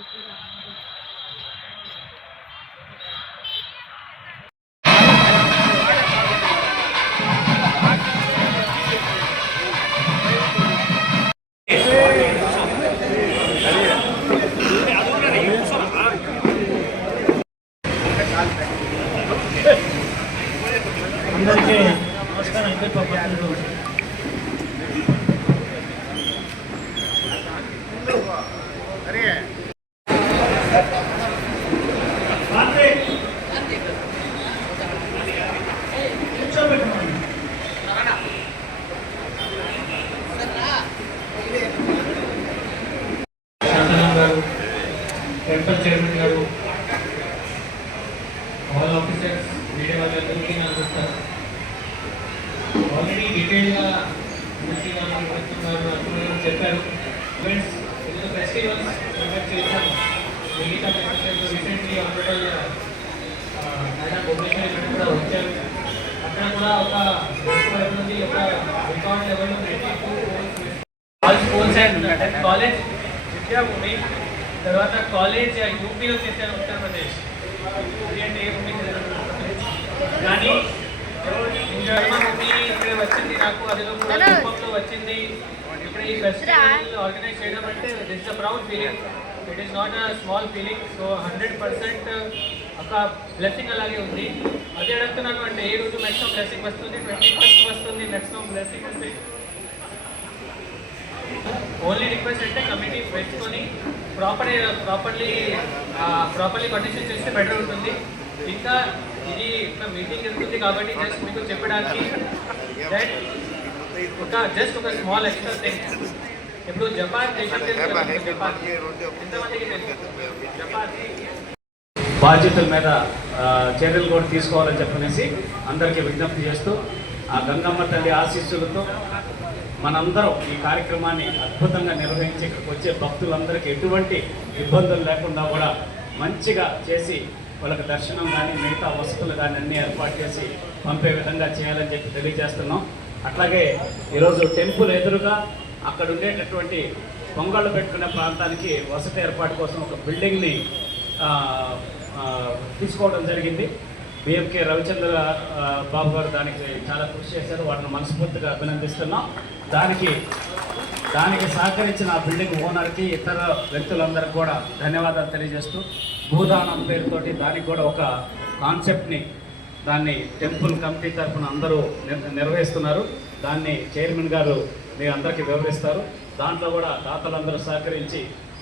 అందరికీ నమస్కారం. Temple chairman గారు, ఆల్ ఆఫీసర్స్, మీడియా వాళ్ళందరికీ నమస్కారం. ఆల్రెడీ డీటెయిల్గా ముఖ్య గారు చెప్పారు. ఈవెంట్స్ ఫెస్టివల్స్ కండక్ట్ చేశాము. మిగతా festivals recently honourable madam Bhuvaneswari ఇక్కడ కూడా వచ్చారు. అక్కడ కూడా ఒక నుండి ఒక రికార్డ్ లెవెల్లో ఆల్ స్కూల్స్ అండ్ కాలేజ్ విద్యాభూమి, తర్వాత కాలేజ్ యూపీలో చేశారు ఉత్తరప్రదేశ్. అంటే కానీ జన్మభూమి ఇక్కడ వచ్చింది నాకు, అదిలో కూడా కుప్పంలో వచ్చింది. ఇక్కడ ఈ ఫెస్టివల్ ఆర్గనైజ్ చేయడం అంటే this is a proud feeling. It is not a small feeling. So 100% ఒక బ్లెస్సింగ్ అలాగే ఉంది. అదే అడుగుతున్నాను, అంటే ఏ రోజు మ్యాక్సిమం బ్లెస్సింగ్ వస్తుంది? 21st వస్తుంది మ్యాక్సిమం బ్లెస్సింగ్. అంటే ఓన్లీ రిక్వెస్ట్ అంటే కమిటీ పెట్టుకొని ప్రాపర్లీ కండిషన్ చేస్తే బెటర్ ఉంటుంది. ఇంకా ఇది ఇంకా మీటింగ్ జరుగుతుంది కాబట్టి జస్ట్ మీకు చెప్పడానికి దట్ ఒక స్మాల్ ఎక్స్ట్రా థింగ్. ఇప్పుడు జపాన్ దేశం బాధ్యతల మీద చర్యలు కూడా తీసుకోవాలని చెప్పనేసి అందరికీ విజ్ఞప్తి చేస్తూ, ఆ గంగమ్మ తల్లి ఆశీస్సులతో మనందరం ఈ కార్యక్రమాన్ని అద్భుతంగా నిర్వహించి ఇక్కడికి వచ్చే భక్తులందరికీ ఎటువంటి ఇబ్బందులు లేకుండా కూడా మంచిగా చేసి వాళ్ళకి దర్శనం కానీ మిగతా వసతులు కానీ అన్నీ ఏర్పాటు చేసి పంపే విధంగా చేయాలని చెప్పి తెలియజేస్తున్నాం. అట్లాగే ఈరోజు టెంపుల్ ఎదురుగా అక్కడ ఉండేటటువంటి పొంగళ్ళు పెట్టుకునే ప్రాంతానికి వసతి ఏర్పాటు కోసం ఒక బిల్డింగ్ని తీసుకోవడం జరిగింది. బిఎంకే రవిచంద్ర బాబు గారు దానికి చాలా కృషి చేశారు. వాటిని మనస్ఫూర్తిగా అభినందిస్తున్నాం. దానికి సహకరించిన ఆ బిల్డింగ్ ఓనర్కి, ఇతర వ్యక్తులందరికీ కూడా ధన్యవాదాలు తెలియజేస్తూ, భూదానం పేరుతోటి దానికి కూడా ఒక కాన్సెప్ట్ని దాన్ని టెంపుల్ కమిటీ తరఫున అందరూ నిర్వహిస్తున్నారు. దాన్ని చైర్మన్ గారు మీ అందరికీ వివరిస్తారు. దాంట్లో కూడా దాతలందరూ సహకరించి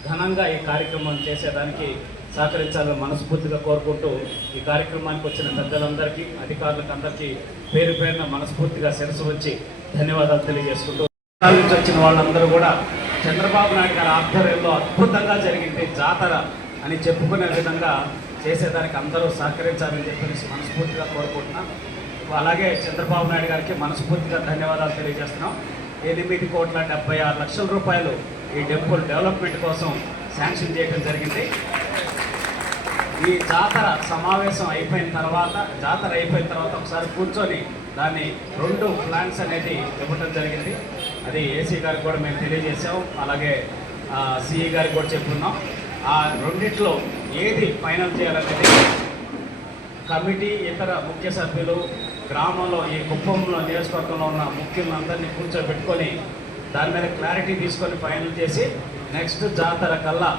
ఘనంగా ఈ కార్యక్రమం చేసేదానికి సహకరించాలని మనస్ఫూర్తిగా కోరుకుంటూ, ఈ కార్యక్రమానికి వచ్చిన పెద్దలందరికీ, అధికారులకు అందరికీ పేరు పేరున మనస్ఫూర్తిగా శిరస్సు వచ్చి ధన్యవాదాలు తెలియజేసుకుంటూ, నుంచి వచ్చిన వాళ్ళందరూ కూడా చంద్రబాబు నాయుడు గారి ఆధ్వర్యంలో అద్భుతంగా జరిగింది జాతర అని చెప్పుకునే విధంగా చేసేదానికి అందరూ సహకరించాలని చెప్పేసి మనస్ఫూర్తిగా కోరుకుంటున్నాం. అలాగే చంద్రబాబు నాయుడు గారికి మనస్ఫూర్తిగా ధన్యవాదాలు తెలియజేస్తున్నాం. 8,76,00,000 రూపాయలు ఈ టెంపుల్ డెవలప్మెంట్ కోసం శాంక్షన్ చేయడం జరిగింది. ఈ జాతర అయిపోయిన తర్వాత ఒకసారి కూర్చొని దాన్ని 2 ప్లాన్స్ అనేది ఇవ్వటం జరిగింది. అది ఏసీ గారికి కూడా మేము తెలియజేసాం, అలాగే సిఈ గారికి కూడా చెప్పుకున్నాం. ఆ రెండిట్లో ఏది ఫైనల్ చేయాలనేది కమిటీ, ఇతర ముఖ్య సభ్యులు, గ్రామంలో ఈ కుప్పంలో నియోజకవర్గంలో ఉన్న ముఖ్యులందరినీ కూర్చోబెట్టుకొని దాని మీద క్లారిటీ తీసుకొని ఫైనల్ చేసి నెక్స్ట్ జాతర కల్లా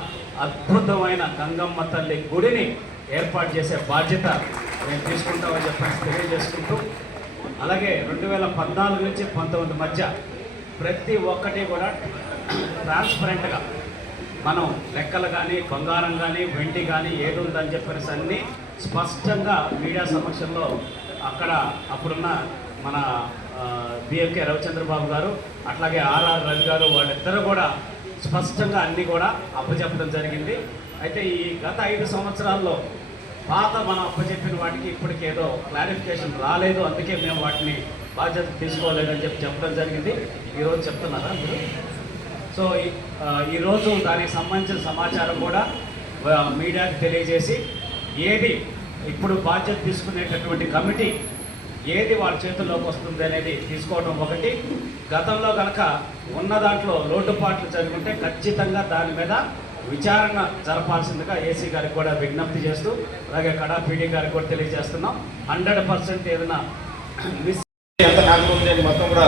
అద్భుతమైన గంగమ్మ తల్లి గుడిని ఏర్పాటు చేసే బాధ్యత మేము తీసుకుంటామని చెప్పి తెలియజేసుకుంటూ, అలాగే 2014 నుంచి 19 మధ్య ప్రతి ఒక్కటి కూడా ట్రాన్స్పరెంట్గా మనం లెక్కలు కానీ, బంగారం కానీ, వెండి కానీ ఏది ఉందని చెప్పేసి అన్నీ స్పష్టంగా మీడియా సమక్షంలో అక్కడ అప్పుడున్న మన బిఎంకే రవిచంద్రబాబు గారు, అట్లాగే ఆర్ఆర్ రవి గారు, వాళ్ళిద్దరూ కూడా స్పష్టంగా అన్నీ కూడా అప్పచెప్పడం జరిగింది. అయితే ఈ గత 5 సంవత్సరాల్లో మనం అప్పచెప్పిన వాటికి ఇప్పటికి ఏదో క్లారిఫికేషన్ రాలేదు, అందుకే మేము వాటిని బాధ్యత తీసుకోలేదని చెప్పడం జరిగింది. ఈరోజు చెప్తున్నారా మీరు? సో ఈరోజు దానికి సంబంధించిన సమాచారం కూడా మీడియాకి తెలియజేసి, ఏది ఇప్పుడు బాధ్యత తీసుకునేటటువంటి కమిటీ ఏది వాళ్ళ చేతుల్లోకి వస్తుంది అనేది తీసుకోవడం ఒకటి. గతంలో కనుక ఉన్న దాంట్లో లోటుపాట్లు జరుగుంటే ఖచ్చితంగా దాని మీద విచారణ జరపాల్సిందిగా ఏసీ గారికి కూడా విజ్ఞప్తి చేస్తూ, అలాగే కడా పీడీ గారికి కూడా తెలియజేస్తున్నాం. 100% ఏదైనా మిస్ ఎంత నాకు ఉంది అని మొత్తం కూడా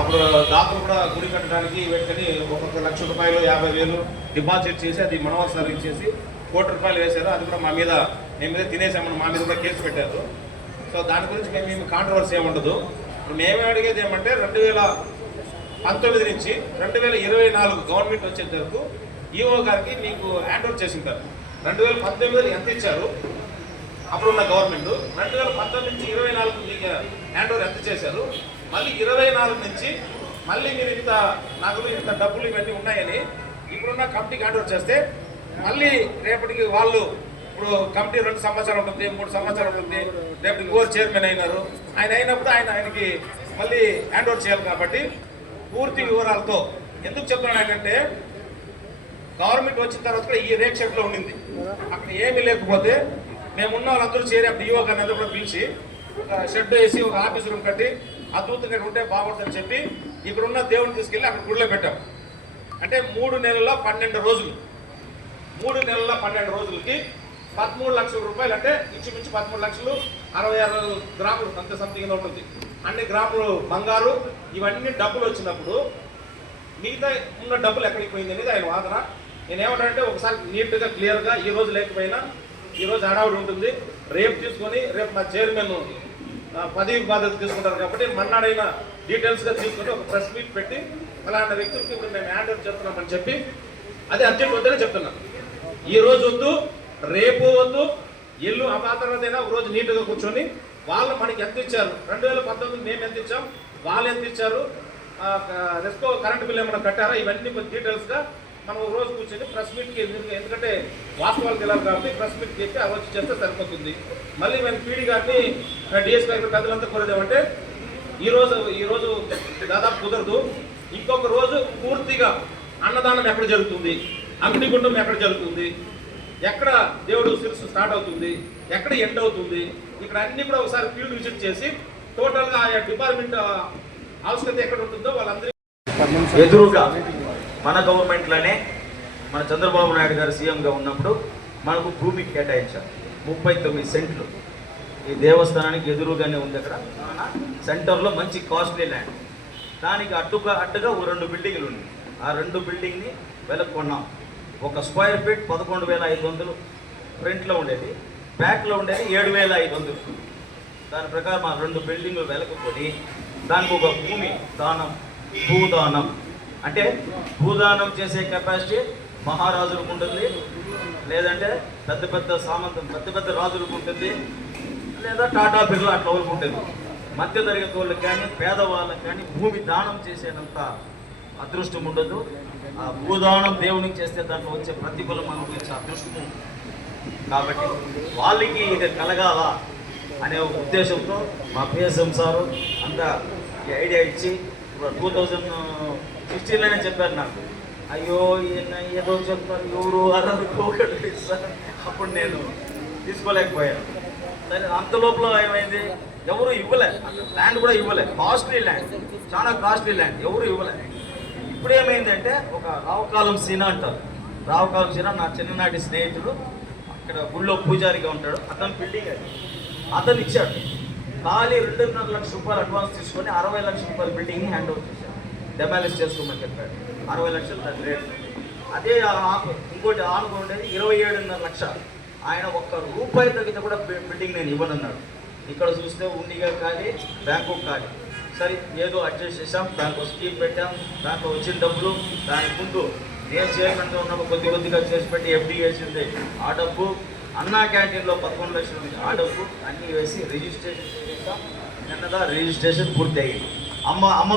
అప్పుడు దాతలు కూడా గుడి కట్టడానికి వెంటనే ఒక్కొక్క ₹1,00,000 50,000 డిపాజిట్ చేసి అది మనోహర్ సార్ ఇచ్చేసి ₹1,00,00,000 వేశారు. అది కూడా మా మీద తినేసామని మా మీద కూడా కేసు పెట్టారు. సో దాని గురించి మేము కాంట్రవర్సీ ఏముండదు. ఇప్పుడు మేము అడిగేది ఏమంటే 2019 నుంచి 2024 గవర్నమెంట్ వచ్చేంత వరకు ఈఓ గారికి మీకు హ్యాండ్ ఓవర్ చేసి ఉంటారు. 2018 ఎంత ఇచ్చారు అప్పుడున్న గవర్నమెంట్, 2019 నుంచి 24 మీకు హ్యాండ్ ఓవర్ ఎంత చేశారు, మళ్ళీ 24 నుంచి మళ్ళీ మీరు ఇంత నగలు ఇంత డబ్బులు ఇవన్నీ ఉన్నాయని ఇప్పుడున్న కమిటీకి హ్యాండ్ ఓవర్ చేస్తే మళ్ళీ రేపటికి వాళ్ళు ఇప్పుడు కమిటీ 2 సంవత్సరాలు ఉంటుంది, 3 సంవత్సరాలు ఉంటుంది, రేపు ఇంకోరు చైర్మన్ అయినారు, ఆయన అయినప్పుడు ఆయనకి మళ్ళీ హ్యాండ్ ఓవర్ చేయాలి. కాబట్టి పూర్తి వివరాలతో ఎందుకు చెప్తున్నాను ఏంటంటే గవర్నమెంట్ వచ్చిన తర్వాత కూడా ఈ రేక్ షెడ్లో ఉండింది, అక్కడ ఏమీ లేకపోతే మేమున్న వాళ్ళందరూ చేరి అప్పుడు ఈవో గారిని అందరూ కూడా పిలిచి ఒక షెడ్ వేసి ఒక ఆఫీస్ రూమ్ కట్టి అద్భుతంగా ఉంటే బాగుంటుందని చెప్పి ఇక్కడ ఉన్న దేవుడిని తీసుకెళ్ళి అక్కడ గుడిలో పెట్టాం. అంటే 3 నెలల్లో 12 రోజులు, 3 నెలల్లో 12 రోజులకి ₹13,00,000 అంటే ఇంచుమించు 13,66 గ్రాములు అంత సంథింగ్ ఉంటుంది. అన్ని గ్రాములు బంగారు ఇవన్నీ డబ్బులు వచ్చినప్పుడు మిగతా ఉన్న డబ్బులు ఎక్కడికి పోయింది అనేది ఆయన వాదన. నేనేమంటానంటే ఒకసారి నీట్గా క్లియర్గా ఈ రోజు లేకపోయినా ఈ రోజు హడావుడి ఉంటుంది, రేపు తీసుకొని రేపు మా చైర్మన్ పదవి బాధ్యత తీసుకుంటారు కాబట్టి మన్నాడైనా డీటెయిల్స్గా తీసుకొని ఒక ప్రెస్ మీట్ పెట్టి అలాంటి వ్యక్తులకి ఇప్పుడు మేము హ్యాండ్ ఓవర్ చేస్తున్నామని చెప్పి అదే అర్జెంట్ వద్దనే చెప్తున్నాం. ఈ రోజు వద్దు, రేపు వద్దు, ఎల్లు ఆ తర్వాతైనా ఒక రోజు నీట్గా కూర్చొని వాళ్ళు మనకి ఎంత ఇచ్చారు, 2019 మేము ఎంత ఇచ్చాం, వాళ్ళు ఎంత ఇచ్చారు, రెస్కో కరెంట్ బిల్ ఏమైనా కట్టారా, ఇవన్నీ కొంచెం డీటెయిల్స్గా మనం ఒక రోజు కూర్చొని ప్రెస్ మీట్కి ఎందుకంటే వాస్తవాలు తెలియాలి కాబట్టి ప్రెస్ మీట్కి చెప్పి ఆ రోజు చేస్తే సరిపోతుంది. మళ్ళీ మేము పీడీ గారిని డిఎస్పీ గారి పెద్దలంతా కోరేదేమంటే ఈరోజు దాదాపు కుదరదు, ఇంకొక రోజు పూర్తిగా అన్నదానం ఎక్కడ జరుగుతుంది, అగ్నిగుండం ఎక్కడ జరుగుతుంది, ఎక్కడ దేవుడు శిరస్సు స్టార్ట్ అవుతుంది, ఎక్కడ ఎండ్ అవుతుంది, ఇక్కడ అన్ని కూడా ఒకసారి ఫీల్డ్ విజిట్ చేసి టోటల్గా ఆయా డిపార్ట్మెంట్ ఆవశ్యకత ఎక్కడ ఉంటుందో వాళ్ళందరికీ ఎదురుగా మన గవర్నమెంట్లోనే మన చంద్రబాబు నాయుడు గారు సీఎంగా ఉన్నప్పుడు మనకు భూమి కేటాయించారు 39 సెంట్లు. ఈ దేవస్థానానికి ఎదురుగానే ఉంది. అక్కడ సెంటర్లో మంచి కాస్ట్లీ ల్యాండ్, దానికి అడ్డుగా ఓ 2 బిల్డింగ్లు ఉన్నాయి. ఆ 2 బిల్డింగ్ని వెలకు కొన్నాం. ఒక స్క్వేర్ ఫీట్ 11,500 ఫ్రంట్లో ఉండేది, బ్యాక్లో ఉండేది 7,500. దాని ప్రకారం ఆ 2 బిల్డింగ్లు వెలకు కొని దానికి ఒక భూమి దానం, భూదానం అంటే భూదానం చేసే కెపాసిటీ మహారాజులకు ఉంటుంది, లేదంటే పెద్ద పెద్ద రాజులకు ఉంటుంది, లేదా టాటా బిర్లా అట్లా వాళ్ళకు ఉంటుంది. మధ్యతరగతి వాళ్ళకి కానీ పేదవాళ్ళకి కానీ భూమి దానం చేసేంత అదృష్టం ఉండదు. ఆ భూదానం దేవునికి చేస్తే దాంట్లో వచ్చే ప్రతిఫలం మనకు వచ్చే అదృష్టము. కాబట్టి వాళ్ళకి ఇది కలగాల అనే ఉద్దేశంతో మా పిఎస్ఎం సారు అంతా ఈ ఐడియా ఇచ్చి 2016లోనే చెప్పారు నాకు. అయ్యో ఏదో చెప్తారు ఎవరు ఒకటి ఇస్తారు, అప్పుడు నేను తీసుకోలేకపోయాను. సరే అంత లోపల ఏమైంది, ఎవరు ఇవ్వలే, ల్యాండ్ కూడా ఇవ్వలే, కాస్ట్లీ ల్యాండ్, చాలా కాస్ట్లీ ల్యాండ్, ఎవరు ఇవ్వలే. ఇప్పుడు ఏమైందంటే ఒక రావుకాలం సీన అంటారు, రావుకాలం సీన నా చిన్ననాటి స్నేహితుడు, అక్కడ గుళ్ళో పూజారిగా ఉంటాడు, అతను బిల్డింగ్ అది అతను ఇచ్చాడు. ఖాళీ ₹2.5 లక్షలు అడ్వాన్స్ తీసుకొని 60 లక్షల బిల్డింగ్ని హ్యాండ్ ఓవర్ చేశాడు. డెమాలిష్ చేసుకోమని చెప్పాడు. 60 లక్షలు దాని రేట్. అదే ఇంకోటి ఆనుకుండేది 27.5 లక్షలు. ఆయన ₹1 తగ్గితే కూడా బిల్డింగ్ నేను ఇవ్వనన్నాడు. ఇక్కడ చూస్తే ఉండిగా కానీ బ్యాంకు కానీ సరే ఏదో అడ్జస్ట్ చేసాం, దానికి స్కీమ్ పెట్టాం, దాంట్లో వచ్చిన డబ్బులు దానికి ముందు నేను చేయకుండా ఉన్నప్పుడు కొద్దిగా చేసి పెట్టి ఎఫ్డీ వేసింది. ఆ డబ్బు అన్నా క్యాంటీన్లో 11 లక్షలు ఉంది, ఆ డబ్బు అన్నీ వేసి రిజిస్ట్రేషన్ చేస్తాం. నిన్నదా రిజిస్ట్రేషన్ పూర్తి అయ్యింది. అమ్మ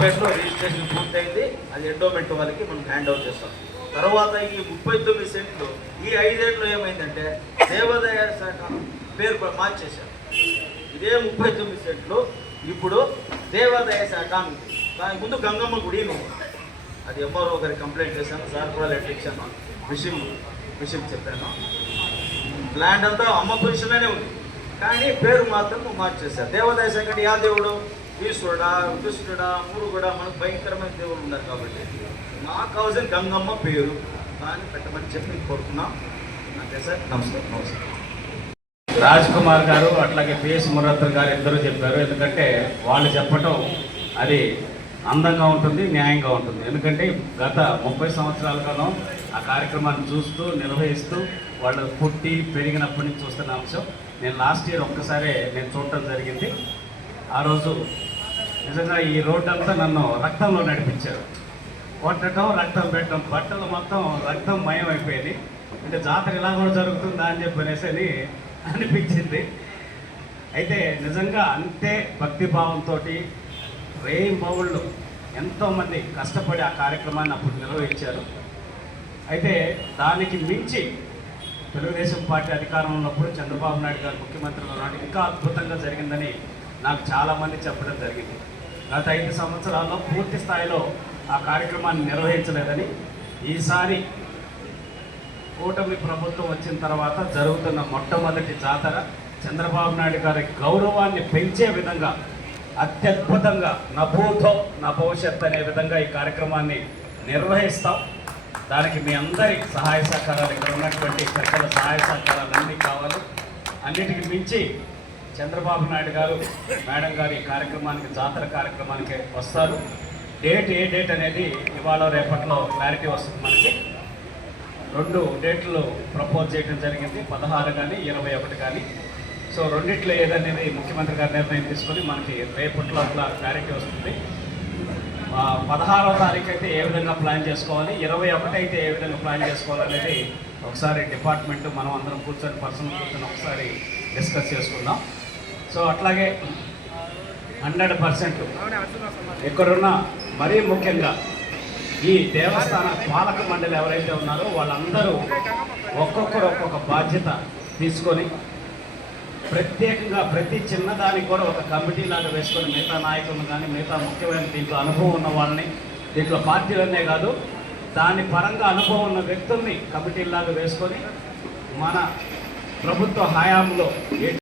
పేరులో రిజిస్ట్రేషన్ పూర్తయింది. అది ఎండోమెంట్ వాళ్ళకి మనం హ్యాండ్ ఓవర్ చేస్తాం. తర్వాత ఈ 39 సెంట్లు ఈ 5 ఏళ్ళు ఏమైందంటే దేవాదాయ శాఖ పేరు మార్చేశారు. ఇదే 39 సెంట్లు ఇప్పుడు దేవాదాయ శాఖ ఉంది. దాని ముందు గంగమ్మ గుడి ఉంది. అది ఎంఆర్ఓ గారికి కంప్లైంట్ చేశాను, సార్ కూడా లెటర్ ఇచ్చాను, విషయం చెప్పాను. ల్యాండ్ అంతా అమ్మ పొజిషన్లోనే ఉంది, కానీ పేరు మాత్రం మార్చేశారు. దేవాదాయ శాఖ యా దేవుడు ఈశ్వరుడా కృష్ణుడా మూడు కూడా మనకు భయంకరమైన దేవుళ్ళు ఉన్నారు కాబట్టి నాకు కావాల్సిన గంగమ్మ పేరు దాన్ని పెట్టమని చెప్పి కోరుతున్నాం. అంతే సార్. నమస్కారం. నమస్కారం. రాజ్ కుమార్ గారు అట్లాగే పిఎస్ మురళీధర్ గారు ఇద్దరు చెప్పారు. ఎందుకంటే వాళ్ళు చెప్పటం అది అందంగా ఉంటుంది, న్యాయంగా ఉంటుంది. ఎందుకంటే గత 30 సంవత్సరాలుగానో ఆ కార్యక్రమాన్ని చూస్తూ నిర్వహిస్తూ వాళ్ళు పుట్టి పెరిగినప్పటి నుంచి చూస్తున్న అంశం. నేను లాస్ట్ ఇయర్ ఒక్కసారే నేను చూడటం జరిగింది. ఆ రోజు నిజంగా ఈ రోడ్డు అంతా నన్ను రక్తంలో నడిపించారు. కొట్టడం, రక్తం పెట్టడం, బట్టలు మొత్తం రక్తం మయం అయిపోయింది. అంటే జాతర ఇలా కూడా జరుగుతుందా అని చెప్పనేసి అనిపించింది. అయితే నిజంగా అంతే భక్తిభావంతో రేయింబవళ్ళు ఎంతోమంది కష్టపడి ఆ కార్యక్రమాన్ని అప్పుడు నిర్వహించారు. అయితే దానికి మించి తెలుగుదేశం పార్టీ అధికారంలో ఉన్నప్పుడు చంద్రబాబు నాయుడు గారు ముఖ్యమంత్రిగా ఉన్నప్పుడు ఇంకా అద్భుతంగా జరిగిందని నాకు చాలామంది చెప్పడం జరిగింది. గత 5 సంవత్సరాల్లో పూర్తి స్థాయిలో ఆ కార్యక్రమాన్ని నిర్వహించలేదని, ఈసారి కూటమి ప్రభుత్వం వచ్చిన తర్వాత జరుగుతున్న మొట్టమొదటి జాతర చంద్రబాబు నాయుడు గారి గౌరవాన్ని పెంచే విధంగా అత్యద్భుతంగా నభూతో నా భవిష్యత్ అనే విధంగా ఈ కార్యక్రమాన్ని నిర్వహిస్తాం. దానికి మీ అందరి సహాయ సహకారాలు, ఇక్కడ ఉన్నటువంటి పెద్దల సహాయ సహకారాలు అన్నీ కావాలి. అన్నిటికీ మించి చంద్రబాబు నాయుడు గారు మేడం గారు ఈ కార్యక్రమానికి, జాతర కార్యక్రమానికి వస్తారు. డేట్ ఏ డేట్ అనేది ఇవాళ రేపట్లో క్లారిటీ వస్తుంది. మనకి 2 డేట్లు ప్రపోజ్ చేయడం జరిగింది, 16 కానీ 21 కానీ. సో రెండిట్లో ఏదనేది ముఖ్యమంత్రి గారు నిర్ణయం తీసుకొని మనకి రేపట్లో అట్లా క్లారిటీ వస్తుంది. 16వ తారీఖు అయితే ఏ విధంగా ప్లాన్ చేసుకోవాలి, 21 అయితే ఏ విధంగా ప్లాన్ చేసుకోవాలనేది ఒకసారి డిపార్ట్మెంట్ మనం అందరం కూర్చొని పర్సనల్ కూర్చొని ఒకసారి డిస్కస్ చేసుకుందాం. సో అట్లాగే 100% ఇక్కడున్న మరీ ముఖ్యంగా ఈ దేవస్థాన పాలక మండలి ఎవరైతే ఉన్నారో వాళ్ళందరూ ఒక్కొక్కరు ఒక్కొక్క బాధ్యత తీసుకొని ప్రత్యేకంగా ప్రతి చిన్నదానికి కూడా ఒక కమిటీ లాగా వేసుకొని మిగతా నాయకులను కానీ మిగతా ముఖ్యమైన దీంట్లో అనుభవం ఉన్న వాళ్ళని, దీంట్లో పార్టీలనే కాదు దాని పరంగా అనుభవం ఉన్న వ్యక్తుల్ని కమిటీలాగా వేసుకొని మన ప్రభుత్వ హయాంలో